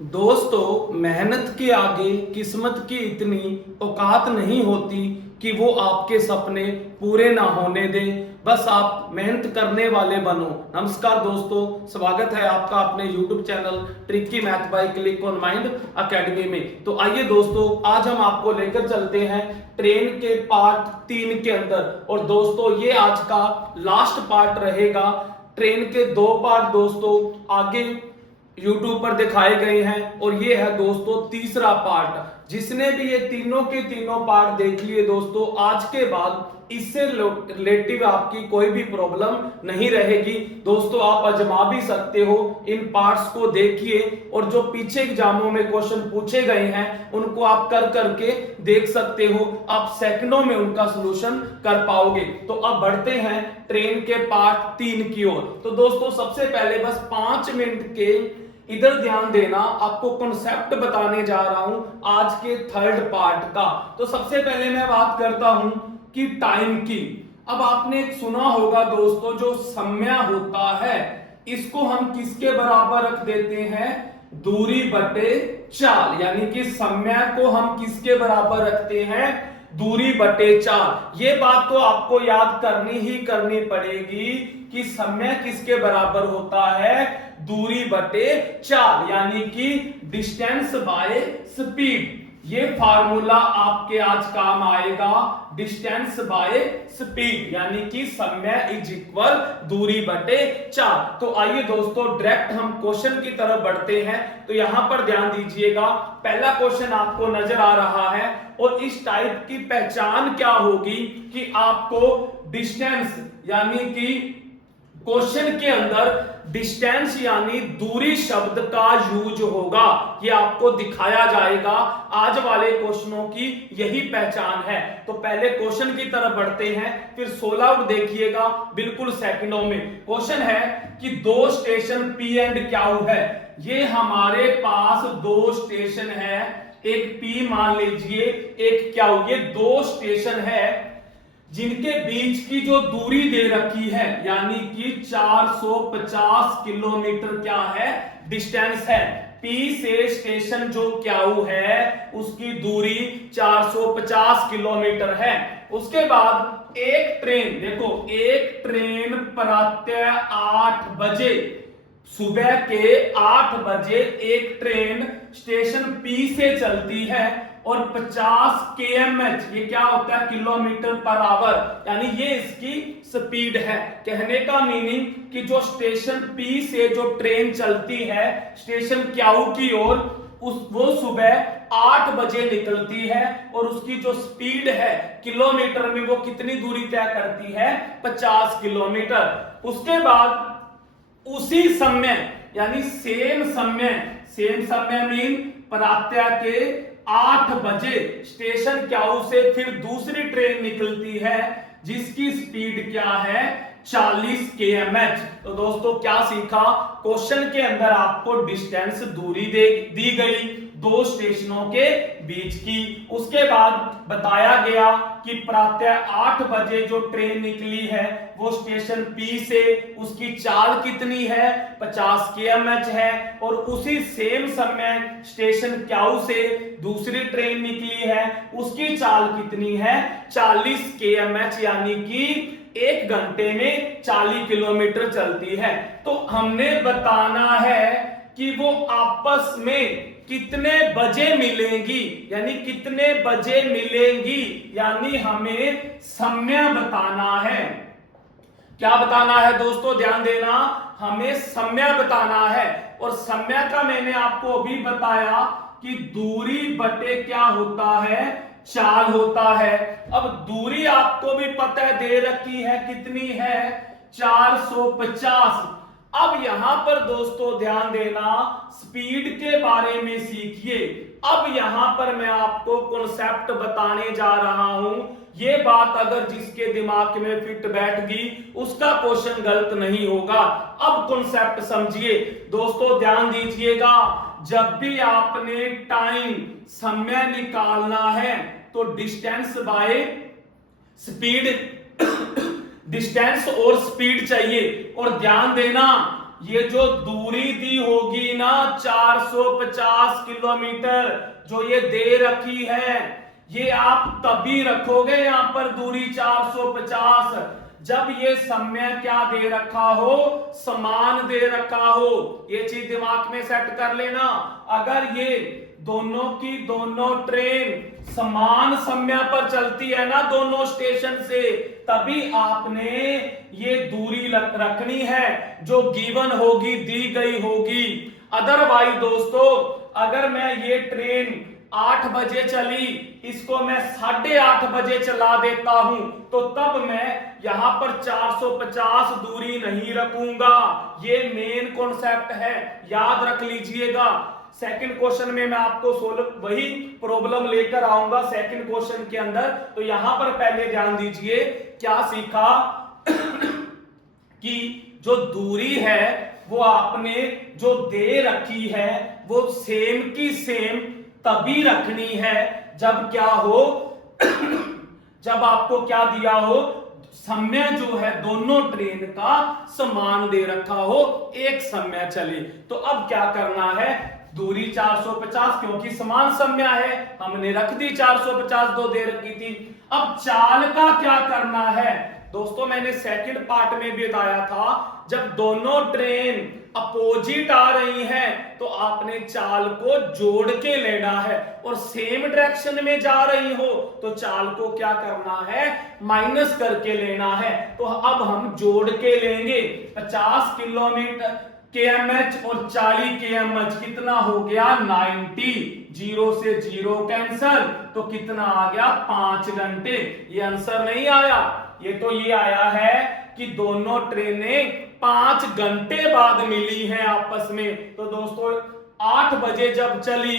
दोस्तों, मेहनत के आगे किस्मत की इतनी औकात नहीं होती कि वो आपके सपने पूरे ना होने दे। बस आप मेहनत करने वाले बनो। नमस्कार दोस्तों, स्वागत है आपका अपने YouTube channel tricky math bye click on mind academy में। तो आइए दोस्तों, आज हम आपको लेकर चलते हैं ट्रेन के पार्ट 3 के अंदर। और दोस्तों, ये आज का लास्ट पार्ट रहेगा। ट्रेन के 2 पार्ट दोस्तों आगे YouTube पर दिखाए गए हैं और ये है दोस्तों तीसरा पार्ट। जिसने भी ये तीनों के तीनों पार्ट देख लिए दोस्तों, आज के बाद इससे रिलेटिव आपकी कोई भी प्रॉब्लम नहीं रहेगी। दोस्तों, आप आजमा भी सकते हो, इन पार्ट्स को देखिए और जो पीछे एग्जामों में क्वेश्चन पूछे गए हैं उनको आप कर करके देख सकते हो। आप सेकंडों में उनका सलूशन कर पाओगे। तो अब बढ़ते हैं ट्रेन के पार्ट 3 की ओर। तो दोस्तों, सबसे पहले बस 5 मिनट के इधर ध्यान देना, आपको कॉन्सेप्ट बताने जा रहा हूं आज के थर्ड पार्ट का। तो सबसे पहले मैं बात करता हूं कि टाइम की। अब आपने सुना होगा दोस्तों, जो समय होता है इसको हम किसके बराबर रख देते हैं? दूरी बटे चाल। यानी कि समय को हम किसके बराबर रखते हैं? दूरी बटे चाल। ये बात तो आपको याद करनी ही करनी पड़ेगी कि समय किसके बराबर होता है? दूरी बटे चाल, यानी कि डिस्टेंस बाय स्पीड। ये फार्मूला आपके आज काम आएगा। डिस्टेंस बाय स्पीड यानी कि समय इज इक्वल दूरी बटे चाल। तो आइए दोस्तों, डायरेक्ट हम क्वेश्चन की तरफ बढ़ते हैं। तो यहां पर ध्यान दीजिएगा, पहला क्वेश्चन आपको नजर आ रहा है और इस टाइप की पहचान क्या होगी कि आपको डिस्टेंस यानी कि क्वेश्चन के अंदर डिस्टेंस यानी दूरी शब्द का यूज होगा। ये आपको दिखाया जाएगा। आज वाले क्वेश्चनों की यही पहचान है। तो पहले क्वेश्चन की तरफ बढ़ते हैं, फिर 16 देखिएगा बिल्कुल सेकंडों में। क्वेश्चन है कि 2 स्टेशन पी एंड क्यू है। ये हमारे पास 2 स्टेशन है, एक पी मान लीजिए, एक क्यू। ये 2 स्टेशन है जिनके बीच की जो दूरी दे रखी है यानी कि 450 किलोमीटर क्या है? डिस्टेंस है। पी से स्टेशन जो क्यू है उसकी दूरी 450 किलोमीटर है। उसके बाद एक ट्रेन, देखो एक ट्रेन प्रातः 8 बजे, सुबह के 8 बजे एक ट्रेन स्टेशन पी से चलती है और 50 km, ये क्या होता है? किलोमीटर पर आवर, यानी ये इसकी स्पीड है। कहने का मीनिंग कि जो स्टेशन पी से जो ट्रेन चलती है स्टेशन क्यू की ओर, वो सुबह 8 बजे निकलती है और उसकी जो स्पीड है किलोमीटर में, वो कितनी दूरी तय करती है? 50 किलोमीटर। उसके बाद उसी समय यानी सेम समय मीन प्रातः के 8 बजे स्टेशन क्यू से फिर दूसरी ट्रेन निकलती है जिसकी स्पीड क्या है? 40 km। तो दोस्तों, क्या सीखा? क्वेश्चन के अंदर आपको डिस्टेंस दूरी दी गई 2 स्टेशनों के बीच की। उसके बाद बताया गया कि प्रातः 8 बजे जो ट्रेन निकली है वो स्टेशन पी से, उसकी चाल कितनी है? 50 km है। और उसी सेम समय स्टेशन क्यू से दूसरी ट्रेन निकली है, उसकी चाल कितनी है? 40 km, यानी कि 1 घंटे में 40 किलोमीटर चलती है। तो हमने बताना है कि वो आपस में कितने बजे मिलेंगी, यानी कितने बजे मिलेंगी, यानी हमें समय बताना है। क्या बताना है दोस्तों? ध्यान देना, हमें समय बताना है। और समय का मैंने आपको अभी बताया कि दूरी बटे क्या होता है? चाल होता है। अब दूरी आपको भी पता है, दे रखी है, कितनी है? 450। अब यहां पर दोस्तों ध्यान देना, स्पीड के बारे में सीखिए। अब यहां पर मैं आपको कॉन्सेप्ट बताने जा रहा हूं। ये बात अगर जिसके दिमाग में फिट बैठ गई उसका क्वेश्चन गलत नहीं होगा। अब कॉन्सेप्ट समझिए दोस्तों, ध्यान दीजिएगा। जब भी आपने टाइम, समय निकालना है तो डिस्टेंस बाय स्पीड, डिस्टेंस और स्पीड चाहिए। और ध्यान देना, ये जो दूरी दी होगी ना 450 किलोमीटर जो ये दे रखी है, ये आप तभी रखोगे यहां पर दूरी 450 जब ये समय क्या दे रखा हो, समान दे रखा हो। ये चीज दिमाग में सेट कर लेना। अगर ये दोनों की दोनों ट्रेन समान समय पर चलती है ना दोनों स्टेशन से, तभी आपने ये दूरी रखनी है जो गिवन होगी, दी गई होगी। अदरवाइज दोस्तों, अगर मैं ये ट्रेन 8 बजे चली, इसको मैं 8:30 बजे चला देता हूं, तो तब मैं यहां पर 450 दूरी नहीं रखूंगा। ये मेन कॉन्सेप्ट है, याद रख लीजिएगा। सेकंड क्वेश्चन में मैं आपको वही प्रॉब्लम लेकर आऊंगा सेकंड क्वेश्चन के अंदर। तो यहां पर पहले ध्यान दीजिए क्या सीखा कि जो दूरी है वो आपने जो दे रखी है वो सेम की सेम तभी रखनी है जब क्या हो जब आपको क्या दिया हो, समय जो है दोनों ट्रेन का समान दे रखा हो, एक समय चले। तो अब क्या करना है, दूरी 450 क्योंकि समान समय है, हमने रख दी 450, दो दे रखी थी। अब चाल का क्या करना है दोस्तों, मैंने सेकंड पार्ट में भी बताया था, जब दोनों ट्रेन अपोजिट आ रही हैं तो आपने चाल को जोड़ के लेना है, और सेम डायरेक्शन में जा रही हो तो चाल को क्या करना है, माइनस करके लेना है। तो अब हम जोड़ के लेंगे 50 किलोमीटर kmh और 40 kmh, कितना हो गया 90, 0 से 0 कैंसल, तो कितना आ गया 5 घंटे। ये आंसर नहीं आया, ये तो ये आया है कि दोनों ट्रेनें 5 घंटे बाद मिली हैं आपस में। तो दोस्तों 8 बजे जब चली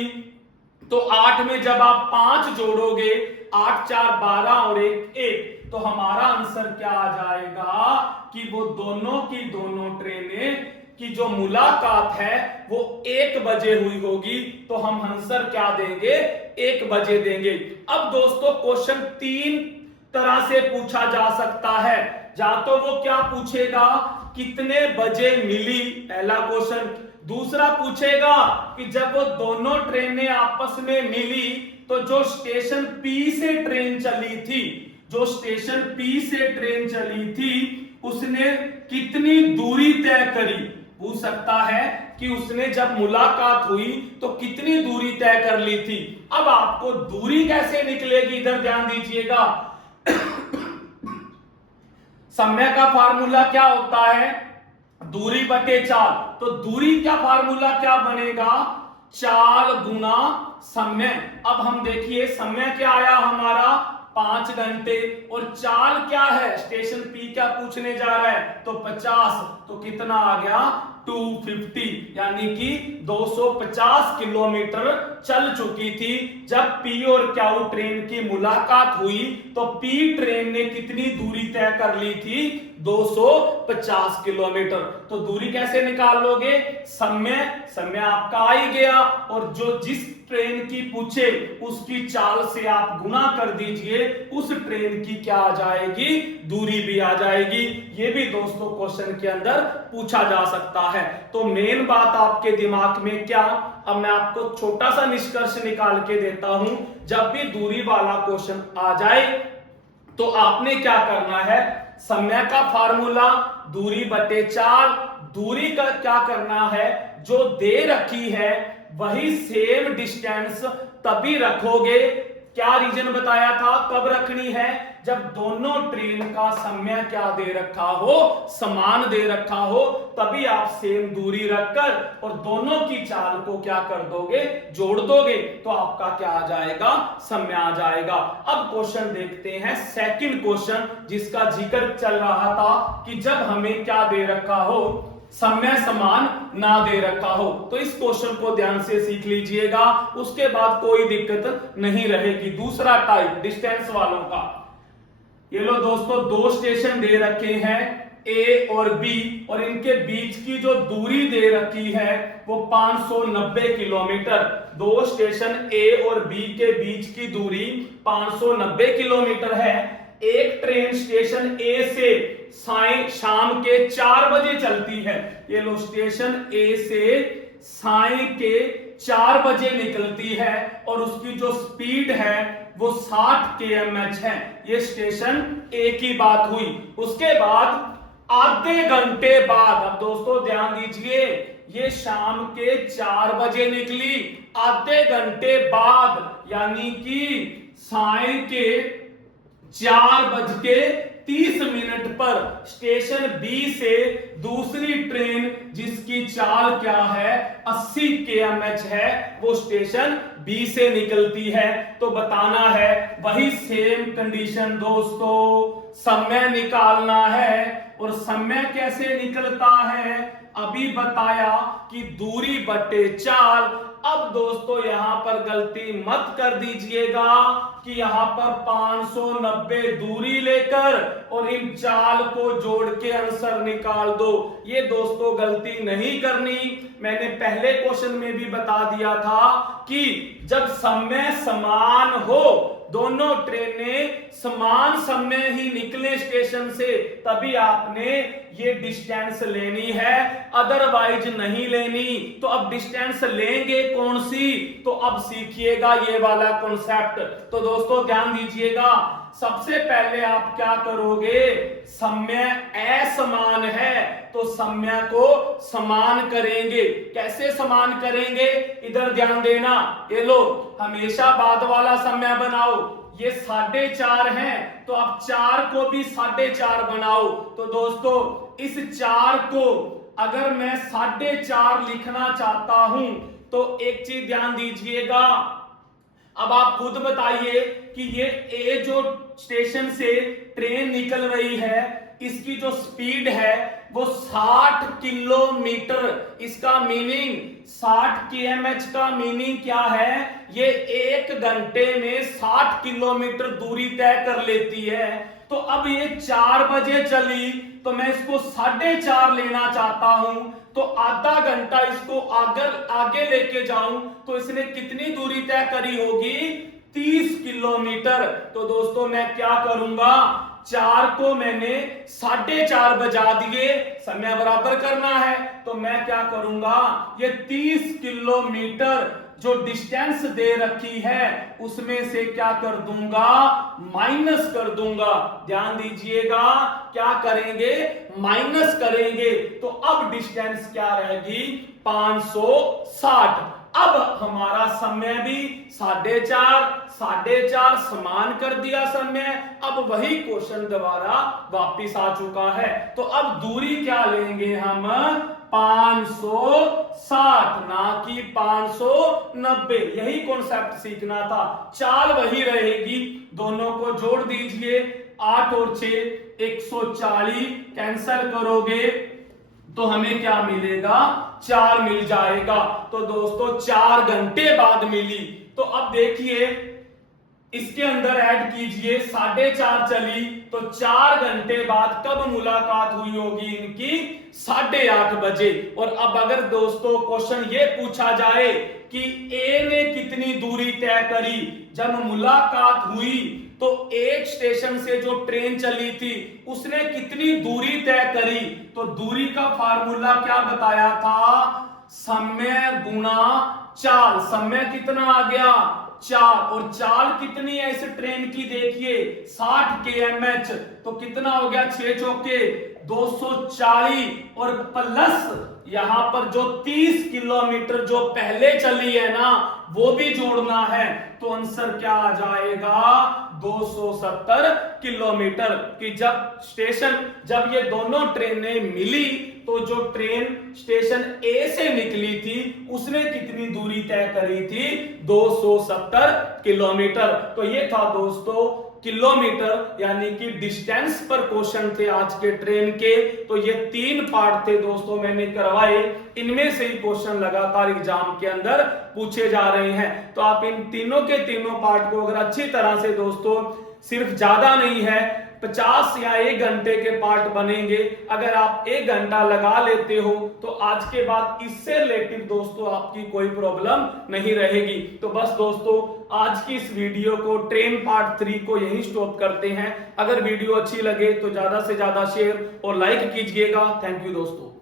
तो 8 में जब आप 5 जोड़ोगे, 8 4 12 और 1 1, तो हमारा आंसर क्या आ जाएगा कि वो दोनों की दोनों ट्रेनें की जो मुलाकात है वो 1 बजे हुई होगी। तो हम आंसर क्या देंगे, 1 बजे देंगे। अब दोस्तों क्वेश्चन 3 तरह से पूछा जा सकता है। या तो वो क्या पूछेगा, कितने बजे मिली, पहला क्वेश्चन। दूसरा पूछेगा कि जब वो दोनों ट्रेनें आपस में मिली तो जो स्टेशन पी से ट्रेन चली थी, जो स्टेशन पी से ट्रेन चली थी उसने कितनी दूरी तय करी। पूछ सकता है कि उसने जब मुलाकात हुई तो कितनी दूरी तय कर ली थी। अब आपको दूरी कैसे निकलेगी, इधर ध्यान दीजिएगा। समय का फार्मूला क्या होता है, दूरी बटे चाल। तो दूरी का फार्मूला क्या बनेगा, चाल गुना समय। अब हम देखिए समय क्या आया हमारा 5 घंटे, और चाल क्या है, स्टेशन पी क्या पूछने जा रहा है, तो 50, तो कितना आ गया 250, यानी कि 250 किलोमीटर चल चुकी थी। जब पी और क्यू ट्रेन की मुलाकात हुई तो पी ट्रेन ने कितनी दूरी तय कर ली थी, 250 किलोमीटर। तो दूरी कैसे निकाल लोगे, समय आपका आ ही गया, और जो जिस ट्रेन की पूछे उसकी चाल से आप गुना कर दीजिए, उस ट्रेन की क्या आ जाएगी, दूरी भी आ जाएगी। ये भी दोस्तों क्वेश्चन के अंदर पूछा जा सकता है। तो मेन बात आपके दिमाग में क्या, अब मैं आपको छोटा सा निष्कर्ष निकाल के देता हूं। जब भी दूरी वाला क्वेश्चन आ जाए तो आपने क्या करना है, समय का फार्मूला दूरी बटे चाल, दूरी का क्या करना है, जो दे रखी है वही सेम डिस्टेंस तभी रखोगे। क्या रीजन बताया था, कब रखनी है, जब दोनों ट्रेन का समय क्या दे रखा हो, समान दे रखा हो, तभी आप सेम दूरी रखकर और दोनों की चाल को क्या कर दोगे, जोड़ दोगे, तो आपका क्या आ जाएगा, समय आ जाएगा। अब क्वेश्चन देखते हैं सेकंड क्वेश्चन, जिसका जिक्र चल रहा था कि जब हमें क्या दे रखा हो, समय समान ना दे रखा हो। तो इस क्वेश्चन को ध्यान से सीख लीजिएगा, उसके बाद कोई दिक्कत नहीं रहेगी। दूसरा टाइप डिस्टेंस वालों का, ये लो दोस्तों, 2 स्टेशन दे रखे हैं ए और बी, और इनके बीच की जो दूरी दे रखी है वो 590 किलोमीटर। 2 स्टेशन ए और बी के बीच की दूरी 590 किलोमीटर है। एक ट्रेन स्टेशन ए से शाम के 4 बजे चलती है। ये लो स्टेशन ए से साय के 4 बजे निकलती है और उसकी जो स्पीड है वो 60 km है। ये स्टेशन ए की बात हुई। उसके बाद आधे घंटे बाद, अब दोस्तों ध्यान दीजिए, ये शाम के 4 बजे निकली, आधे घंटे बाद यानी कि साय के 4:30 पर स्टेशन बी से दूसरी ट्रेन जिसकी चाल क्या है 80 km है, वो स्टेशन बी से निकलती है। तो बताना है वही सेम कंडीशन दोस्तों, समय निकालना है। और समय कैसे निकलता है, अभी बताया कि दूरी बटे चाल। अब दोस्तों यहां पर गलती मत कर दीजिएगा कि यहां पर 590 दूरी लेकर और इन चाल को जोड़ के आंसर निकाल दो। ये दोस्तों गलती नहीं करनी। मैंने पहले क्वेश्चन में भी बता दिया था कि जब समय समान हो, दोनों ट्रेनें समान समय ही निकले स्टेशन से, तभी आपने ये डिस्टेंस लेनी है, अदरवाइज नहीं लेनी। तो अब डिस्टेंस लेंगे कौन सी, तो अब सीखिएगा ये वाला कॉन्सेप्ट। तो दोस्तों ध्यान दीजिएगा, सबसे पहले आप क्या करोगे, समय असमान है तो समय को समान करेंगे। कैसे समान करेंगे, इधर ध्यान देना। ये लो, हमेशा बाद वाला समय बनाओ। ये 4.5 है तो आप 4 को भी 4.5 बनाओ। तो दोस्तों इस 4 को अगर मैं 4.5 लिखना चाहता हूं तो एक चीज ध्यान दीजिएगा, अब आप खुद बताइए कि ये ए जो स्टेशन से ट्रेन निकल रही है, इसकी जो स्पीड है वो 60 किलोमीटर। इसका मीनिंग 60 km का मीनिंग क्या है, ये 1 घंटे में 60 किलोमीटर दूरी तय कर लेती है। तो अब ये 4 बजे चली तो मैं इसको 4.5 लेना चाहता हूं, तो आधा घंटा इसको आगे लेके जाऊं तो इसने कितनी दूरी तय करी होगी, 30 किलोमीटर। तो दोस्तों मैं क्या करूंगा, 4 को मैंने 4.5 बजा दिए, समय बराबर करना है। तो मैं क्या करूंगा, ये 30 किलोमीटर जो डिस्टेंस दे रखी है उसमें से क्या कर दूंगा, माइनस कर दूंगा। ध्यान दीजिएगा, क्या करेंगे, माइनस करेंगे। तो अब डिस्टेंस क्या रहेगी, 560। अब हमारा समय भी 4.5 समान कर दिया समय। अब वही क्वेश्चन दोबारा वापिस आ चुका है। तो अब दूरी क्या लेंगे हम, 560 ना कि 590। यही कॉन्सेप्ट सीखना था। चाल वही रहेगी, दोनों को जोड़ दीजिए, 8 और 6 140, कैंसल करोगे तो हमें क्या मिलेगा, 4 मिल जाएगा। तो दोस्तों 4 घंटे बाद मिली। तो अब देखिए इसके अंदर ऐड कीजिए, 4.5 चली तो 4 घंटे बाद कब मुलाकात हुई होगी इनकी, 8:30 बजे। और अब अगर दोस्तों क्वेश्चन ये पूछा जाए कि ए ने कितनी दूरी तय करी जब मुलाकात हुई, तो एक स्टेशन से जो ट्रेन चली थी उसने कितनी दूरी तय करी, तो दूरी का फार्मूला क्या बताया था, समय गुणा चाल। समय कितना आ गया, 4, और चाल कितनी है इस ट्रेन की, देखिए 60 km। तो कितना हो गया, 6 चौके 240, और प्लस यहां पर जो 30 किलोमीटर जो पहले चली है ना वो भी जोड़ना है। तो आंसर क्या आ जाएगा, 270 किलोमीटर। कि जब ये दोनों ट्रेनें मिली तो जो ट्रेन स्टेशन ए से निकली थी उसने कितनी दूरी तय करी थी, 270 किलोमीटर। तो ये था दोस्तों किलोमीटर यानी कि डिस्टेंस पर क्वेश्चन थे आज के ट्रेन के। तो ये 3 पार्ट थे दोस्तों मैंने करवाए, इनमें से ही क्वेश्चन लगातार एग्जाम के अंदर पूछे जा रहे हैं। तो आप इन तीनों के तीनों पार्ट को अगर अच्छी तरह से दोस्तों, सिर्फ ज्यादा नहीं है, 50 या 1 घंटे के पार्ट बनेंगे। अगर आप 1 घंटा लगा लेते हो तो आज के बाद इससे रिलेटेड दोस्तों आपकी कोई प्रॉब्लम नहीं रहेगी। तो बस दोस्तों आज की इस वीडियो को ट्रेन पार्ट 3 को यहीं स्टॉप करते हैं। अगर वीडियो अच्छी लगे तो ज्यादा से ज्यादा शेयर और लाइक कीजिएगा। थैंक यू दोस्तों।